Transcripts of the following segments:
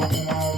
Yeah.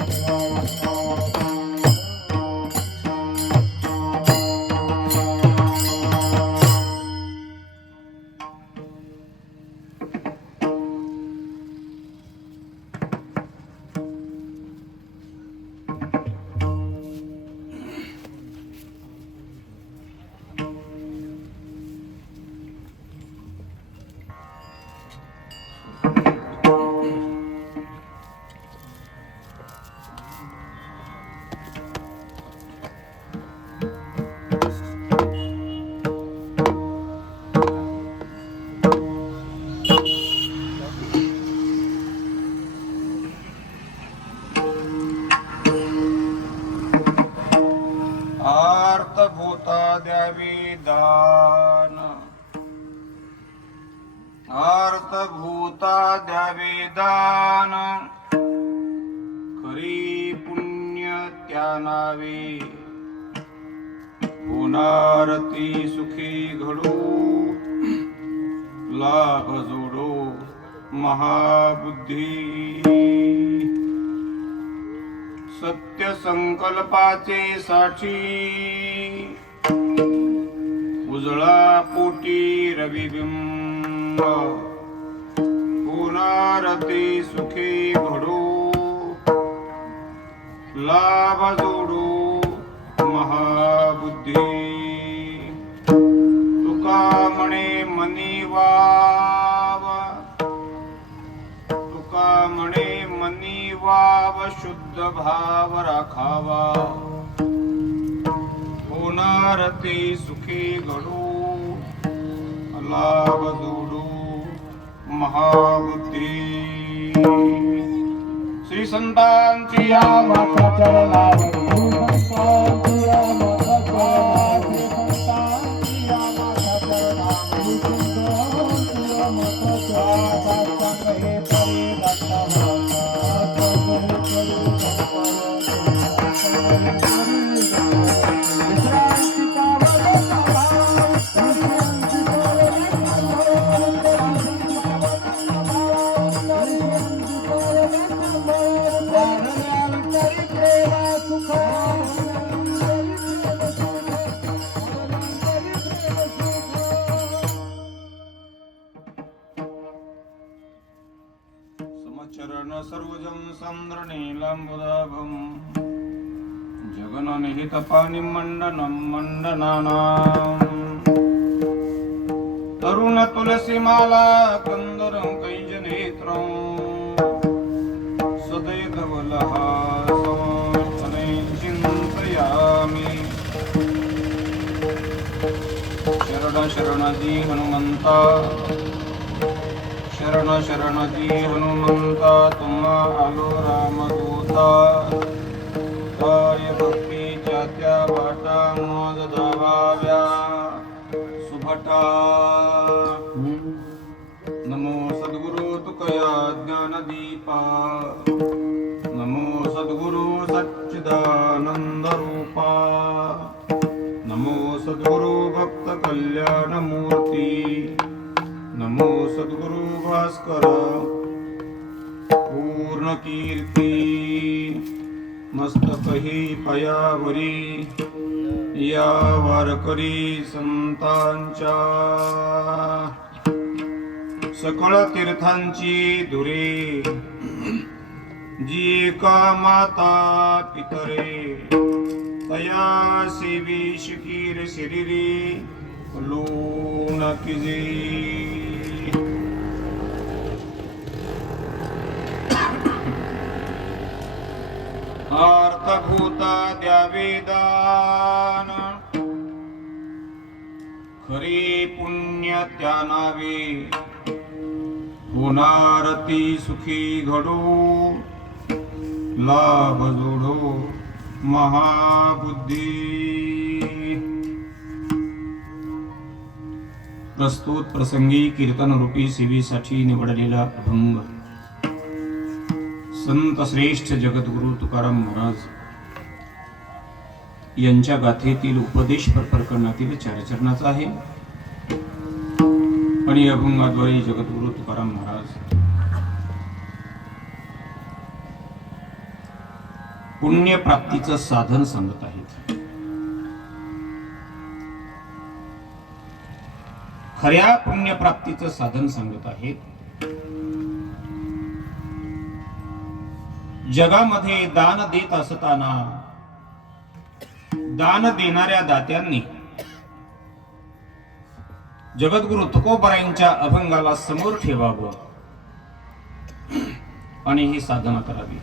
घडू लाभ जोडो महाबुद्धी. सत्य संकल्पाचे साठी उजळा पोटी रविबिंब होणार ते सुखी घडो लाभ जोडो शुद्ध भाव राखावा होणार ते सुखी घडू लाभ जोडू महाबुद्धी। श्री संतांची या माता चरणावर जगननिहितपाणिं मण्डनं मण्डनानाम् तरुणतुलसीमाला कन्दरं कैजनेत्रम् सदैधवलहासवनै चिन्तयामि शरण हनुमन्ता शरण हनुमन्ता हनुमंता तुम्हा आलो रामदूता. काय भक्तीच्या त्या वाटा मज धावाव्या सुभटा। नमो सद्गुरु तुकया ज्ञानदीपा। नमो सद्गुरु सच्चिदानंद नमो सद्गुरु भक्त कल्याण नमो सद्गुरु भास्कर। पूर्णकीर्ति मस्तकही पयावरी या वारकरी संतांच्या. सकळ तीर्थांची धुरे जी का माता पितरे. तया सेवी शिकीर शरीरी लोण किजे. अर्थभूत द्यावे दान खरी पुण्य त्या नावे होणार ती सुखी घडो. लाभ जोडो महाबुद्धी. प्रस्तुत प्रसंगी कीर्तन रूपी सेवेसाठी निवडलेला अभंग. संत श्रेष्ठ जगद्गुरु तुकाराम महाराज यांच्या गाथेतील उपदेश प्रकरणातील चारचरणाचा आहे. आणि अभंगाद्वारे जगद्गुरु तुकाराम महाराज पुण्यप्राप्तीचं साधन सांगत आहेत. खऱ्या पुण्यप्राप्तीचं साधन सांगत आहेत. जगामध्ये दान देत असताना दान देणाऱ्या दात्यांनी जगद्गुरु तुकोबरायांच्या अभंगाला समोर ठेवावं आणि ही साधना करावी.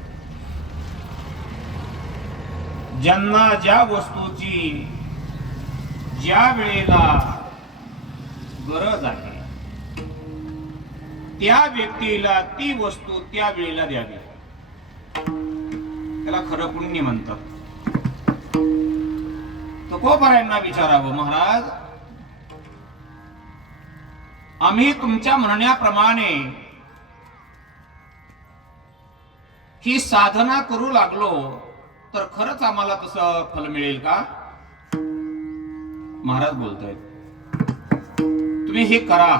ज्यांना ज्या वस्तूची ज्या वेळेला गरज आहे त्या व्यक्तीला ती वस्तू त्या वेळेला द्यावी. त्याला खरं पुण्य म्हणतात. तुकोबरायांना विचारावं महाराज. आम्ही तुमच्या म्हणण्याप्रमाणे ही साधना करू लागलो तर खरंच आम्हाला तसं फल मिळेल का? महाराज बोलतायत तुम्ही हे करा.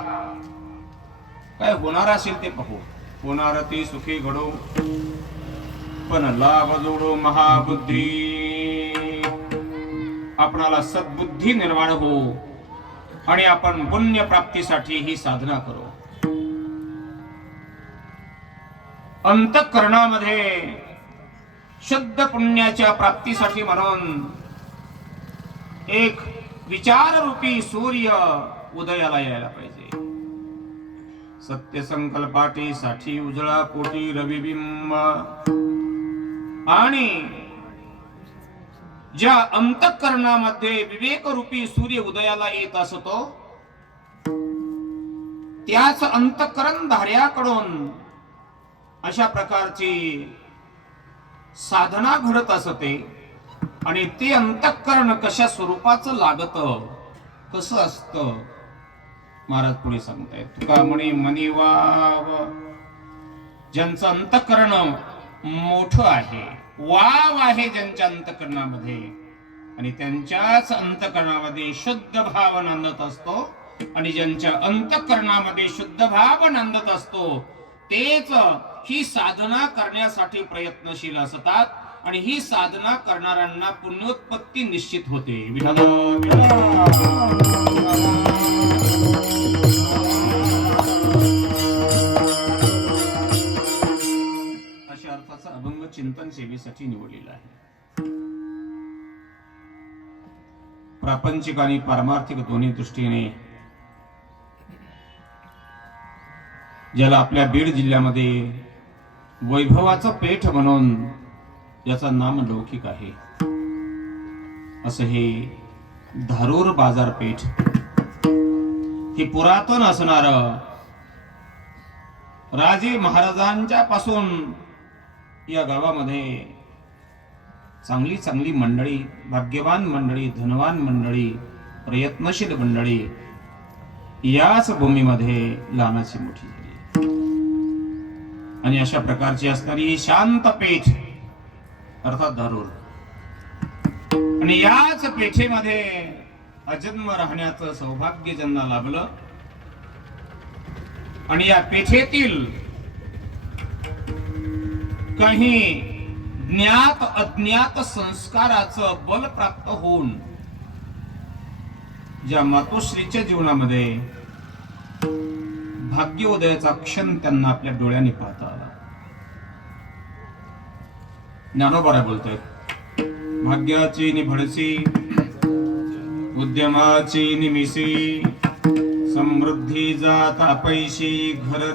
काय होणार असेल ते पाहू. होणार ते सुखी घडो. पण लाभ जोडो महाबुद्धी. आपणाला सद्बुद्धी निर्माण हो आणि आपण पुण्य प्राप्तीसाठी ही साधना करू. अंतकरणामध्ये शुद्ध पुण्याच्या प्राप्तीसाठी म्हणून एक विचाररूपी सूर्य उदयाला यायला पाहिजे. सत्य संकल्पाटीसाठी उजळा कोटी रविबिंब. आणि ज्या अंतःकरणामध्ये विवेकरूपी सूर्य उदयाला येत असतो त्याच अंतःकरण धाऱ्याकडून अशा प्रकारची साधना घडत असते. आणि ते अंतःकरण कशा स्वरूपाचं लागत कसं असतं महाराज पुढे सांगतायत. तुका म्हणे मनी वाव! ज्यांचं अंतःकरण मोठं आहे. वाव आहे ज्यांच्या अंतकरणामध्ये. आणि त्यांच्याच अंतकरणामध्ये शुद्ध भाव नांदत असतो. आणि ज्यांच्या अंतकरणामध्ये शुद्ध भाव नांदत असतो तेच ही साधना करण्यासाठी प्रयत्नशील असतात. आणि ही साधना करणाऱ्यांना पुण्योत्पत्ती निश्चित होते. विठाला, व चिंतन सेवेसाठी निवडलेला आहे. प्रापंचिक आणि पारमार्थिक दोन्ही दृष्टीने ज्याला आपल्या बीड जिल्ह्यामध्ये वैभवाचं पेठ म्हणून याचा नाम लौकिक आहे. असं हे धारूर बाजारपेठ हे पुरातन असणार राजे महाराजांच्या पासून या गावामध्ये चांगली चांगली मंडळी भाग्यवान मंडळी धनवान मंडळी प्रयत्नशील मंडळी याच भूमीमध्ये लहानाची मोठी झाली. आणि अशा प्रकारची असणारी ही शांत पेठ अर्थात धारूर. आणि याच पेठेमध्ये अजन्म राहण्याचं सौभाग्य ज्यांना लाभलं आणि या पेठेतील काही ज्ञात अज्ञात संस्काराचं बल प्राप्त होऊन ज्या मातोश्रीच्या जीवनामध्ये भाग्योदयाचा क्षण त्यांना आपल्या डोळ्याने पाहता आला. ज्ञानोबारा बोलतोय. भाग्याची निभडसी उद्यमाची निमिसी समृद्धी जाता पैशी घर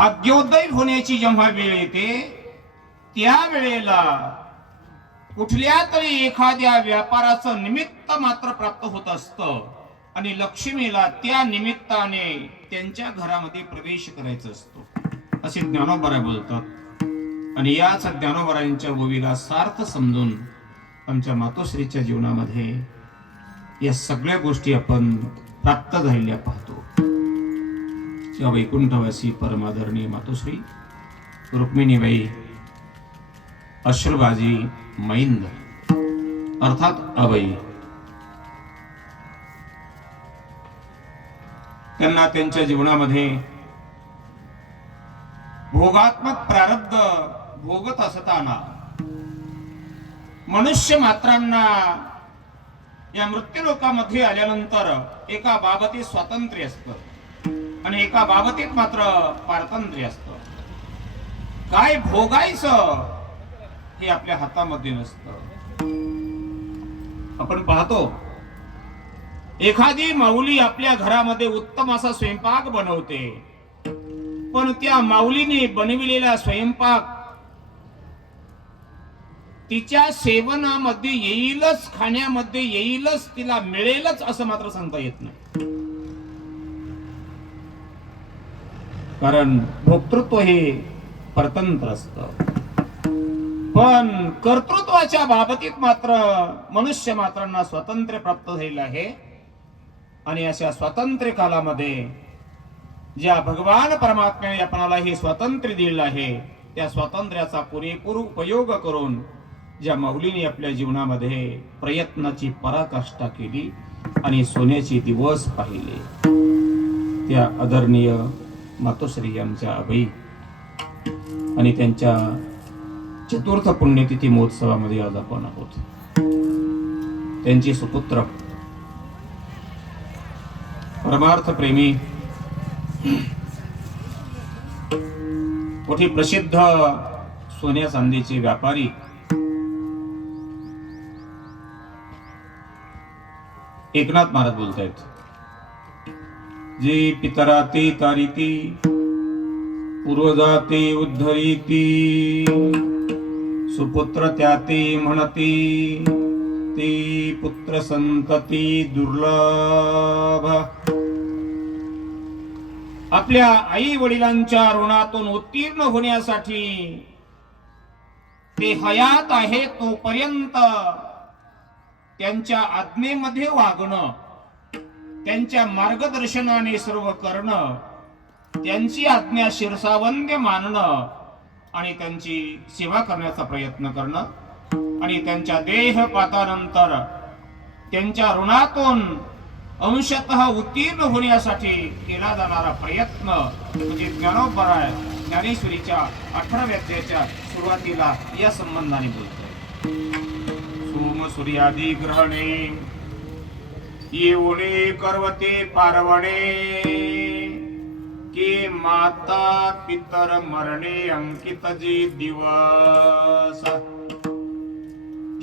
भाग्योदय होण्याची जेव्हा वेळ येते त्या वेळेला कुठल्या तरी एखाद्या व्यापाराचं निमित्त मात्र प्राप्त होत असतं आणि लक्ष्मीला त्या निमित्ताने त्यांच्या घरामध्ये प्रवेश करायचा असतो. असे ज्ञानोबरा बोलतात. आणि याच ज्ञानोबरांच्या गोवीला सार्थ समजून आमच्या मातोश्रीच्या जीवनामध्ये या सगळ्या गोष्टी आपण प्राप्त झालेल्या पाहतो. या वैकुंठवासी परमादरणीय मातोश्री रुक्मिणीबाई अश्रुबाजी मैंद अर्थात अभयी त्यांना त्यांच्या जीवनामध्ये भोगात्मक प्रारब्ध भोगत असताना मनुष्य मात्रांना या मृत्यू लोकामध्ये आल्यानंतर एका बाबतीत स्वातंत्र्य असतं. आणि एका बाबतीत मात्र पारतंत्र्य असत. काय भोगायचं हे आपल्या हातामध्ये नसतं. आपण पाहतो एखादी माऊली आपल्या घरामध्ये उत्तम असा स्वयंपाक बनवते. पण त्या माऊलीने बनविलेला स्वयंपाक तिच्या सेवनामध्ये येईलच खाण्यामध्ये येईलच तिला मिळेलच असं मात्र सांगता येत नाही. कारण भोक्तृत्व हे परतंत्र असतं. पण कर्तृत्वाच्या बाबतीत मात्र मनुष्य मात्रांना स्वातंत्र्य प्राप्त झालेलं आहे. आणि अशा स्वातंत्र्य कालामध्ये ज्या भगवान परमात्म्याने आपणाला हे स्वातंत्र्य दिलेलं आहे त्या स्वातंत्र्याचा पुरेपूर उपयोग करून ज्या माऊलीने आपल्या जीवनामध्ये प्रयत्नाची पराकाष्ठा केली आणि सोन्याचे दिवस पाहिले. त्या आदरणीय मातोश्री आमच्या अभई. आणि त्यांच्या चतुर्थ पुण्यतिथी महोत्सवामध्ये आज आपण आहोत. त्यांची सुपुत्र. परमार्थ प्रेमी. मोठी प्रसिद्ध सोन्या चांदीचे व्यापारी. एकनाथ महाराज बोलतायत. जे पितराते तारिती पूर्वजाते उद्धरीती सुपुत्र त्याते म्हणती ते पुत्र संतती दुर्लभ। आपल्या आई वडिलांच्या ऋणातून उत्तीर्ण होण्यासाठी ते हयात आहे तोपर्यंत त्यांच्या आज्ञेमध्ये वागणं. त्यांच्या मार्गदर्शनाने सर्व करणं त्यांची आज्ञा शिरसावंद्य मानणं आणि त्यांची सेवा करण्याचा प्रयत्न करणं आणि त्यांच्या देहपातानंतर त्यांच्या ऋणातून अंशतः उत्तीर्ण होण्यासाठी केला जाणारा प्रयत्न म्हणजे ज्ञानोपराय ज्ञानेश्वरीच्या अठराव्या अध्यायाच्या सुरुवातीला या संबंधाने बोलतोय. सोम सूर्यादी ग्रहणे येवणे करवते पारवणे. के माता पितर मरणे अंकित जी दिवस.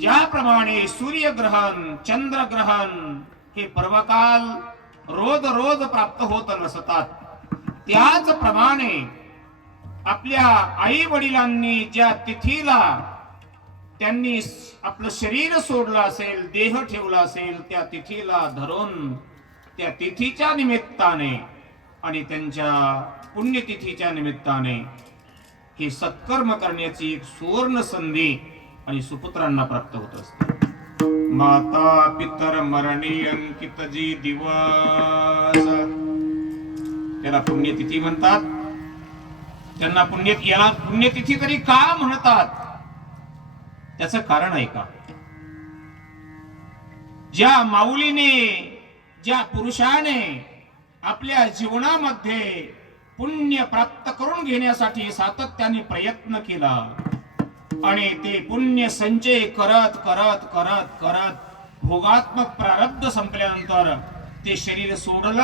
ज्याप्रमाणे सूर्यग्रहण चंद्रग्रहण हे पर्वकाल रोज रोज प्राप्त होत नसतात त्याचप्रमाणे आपल्या आई वडिलांनी ज्या तिथीला त्यांनी आपलं शरीर सोडलं असेल देह ठेवला असेल त्या तिथीला धरून त्या तिथीच्या निमित्ताने आणि त्यांच्या पुण्यतिथीच्या निमित्ताने ही सत्कर्म करण्याची एक सुवर्ण संधी आणि सुपुत्रांना प्राप्त होत असते. माता पितर मरणी अंकित जी दिवस. त्याला पुण्यतिथी म्हणतात. त्यांना पुण्य याला पुण्यतिथी तरी का म्हणतात? त्याचं कारण आहे का? ज्या माऊलीने ज्या पुरुषाने आपल्या जीवनामध्ये पुण्य प्राप्त करून घेण्यासाठी सातत्याने प्रयत्न केला आणि ते पुण्य संचय करत करत करत करत भोगात्मक प्रारब्ध संपल्यानंतर ते शरीर सोडलं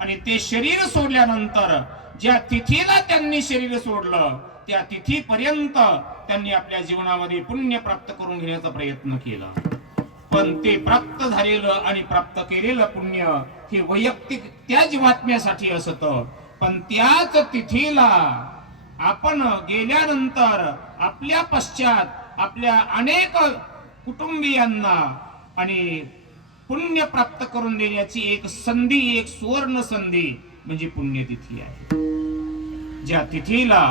आणि ते शरीर सोडल्यानंतर ज्या तिथीला त्यांनी शरीर सोडलं त्या तिथीपर्यंत त्यांनी आपल्या जीवनामध्ये पुण्य प्राप्त करून घेण्याचा प्रयत्न केला. पण ते प्राप्त झालेलं आणि प्राप्त केलेलं पुण्य हे वैयक्तिक त्या जीवात्म्यासाठी असत. पण त्याच तिथीला आपण गेल्यानंतर आपल्या पश्चात आपल्या अनेक कुटुंबियांना आणि पुण्य प्राप्त करून देण्याची एक संधी एक सुवर्ण संधी म्हणजे पुण्यतिथी आहे. ज्या तिथीला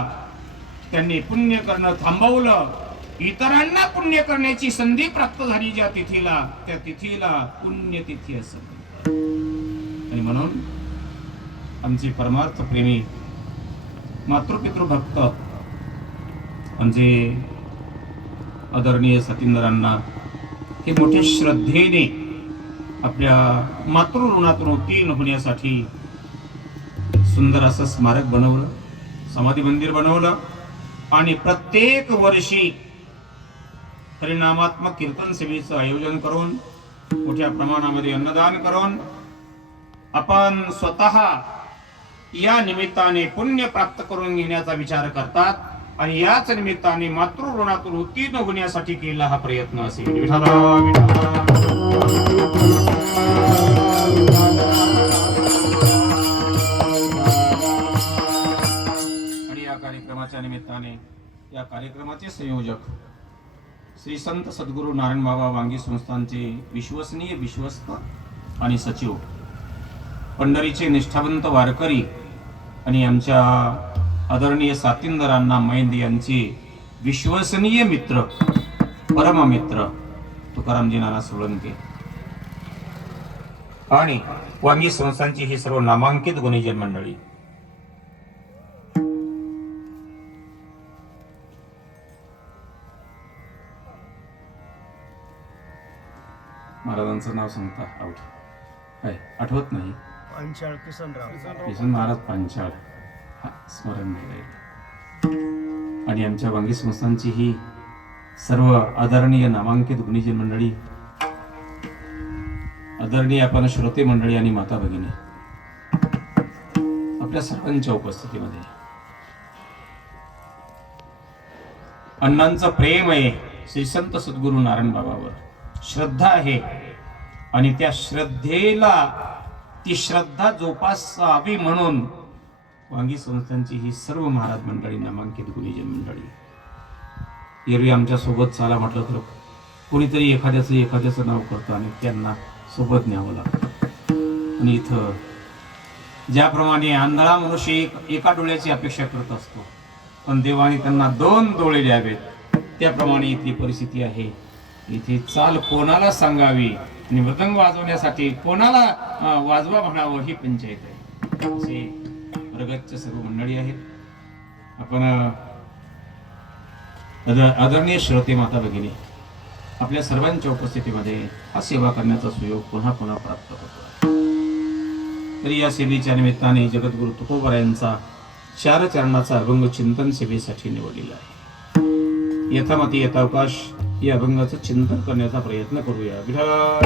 त्यांनी पुण्य करणं थांबवलं. इतरांना पुण्य करण्याची संधी प्राप्त झाली ज्या तिथीला त्या तिथीला पुण्यतिथी असं आणि म्हणून आमचे परमार्थ प्रेमी मातृपितृ भक्त आमचे आदरणीय सतींद्रांना हे मोठ्या श्रद्धेने आपल्या मातृ ऋणातून उत्तीर्ण होण्यासाठी सुंदर असं स्मारक बनवलं समाधी मंदिर बनवलं. आणि प्रत्येक वर्षी परिणामात्मक कीर्तन सेवेचं आयोजन करून मोठ्या प्रमाणामध्ये अन्नदान करून आपण स्वतः या निमित्ताने पुण्य प्राप्त करून घेण्याचा विचार करतात आणि याच निमित्ताने मातृऋणातून उत्तीर्ण होण्यासाठी केलेला हा प्रयत्न असेल. विठाला विठाला कार्यक्रमाच्या निमित्ताने या कार्यक्रमाचे संयोजक श्री संत सद्गुरू नारायण बाबा वांगी संस्थांचे विश्वसनीय विश्वस्त आणि सचिव पंढरीचे निष्ठावंत वारकरी आणि आमच्या आदरणीय सातिंदरांना मैंद यांचे विश्वसनीय मित्र परममित्र तुकारामजी नाना सोळंके. आणि वांगी संस्थांची ही सर्व नामांकित गुणीजन मंडळी. महाराजांचं नाव सांगता. आउट काय? आठवत नाही? अंशाळ किसनराव. किसन महाराज पांचाळ. हा स्मरण नाही राहिलं. आणि आमच्या वांगी संस्थांची ही सर्व आदरणीय नामांकित गुणीजन मंडळी आदरणीय आपण श्रोते मंडळी आणि माता भगिनी आपल्या सर्वांच्या उपस्थितीमध्ये. अण्णांचं प्रेम आहे श्री संत सद्गुरू नारायण बाबावर. श्रद्धा आहे. आणि त्या श्रद्धेला ती श्रद्धा जोपासावी म्हणून वांगी संस्थांची ही सर्व महाराज मंडळी नामांकित गुणीजन मंडळी. एरवी आमच्यासोबत चाला म्हटलं तर कोणीतरी एखाद्याचं एखाद्याचं नाव करतं आणि त्यांना सोबत न्यावं लागतं. आणि इथं ज्याप्रमाणे आंधळा मनुष्य एक एका डोळ्याची अपेक्षा करत असतो पण देवाने त्यांना दोन डोळे द्यावेत त्याप्रमाणे इथली परिस्थिती आहे. इथे चाल कोणाला सांगावी? मृदंग वाजवण्यासाठी कोणाला वाजवा म्हणावं ही पंचायत आहे. असे प्रगतच्या सर्व मंडळी आहेत. आपण आदरणीय श्रोते माता भगिनी आपल्या सर्वांच्या उपस्थितीमध्ये हा सेवा करण्याचा सुयोग पुन्हा पुन्हा प्राप्त होतो. तरी या सेवेच्या निमित्ताने जगद्गुरु तुकोबरायांचा चार चरणाचा अभंग चिंतन सेवेसाठी निवडलेला आहे. यथामती यथावकाश या अभंगाचं चिंतन करण्याचा प्रयत्न करूया. विठा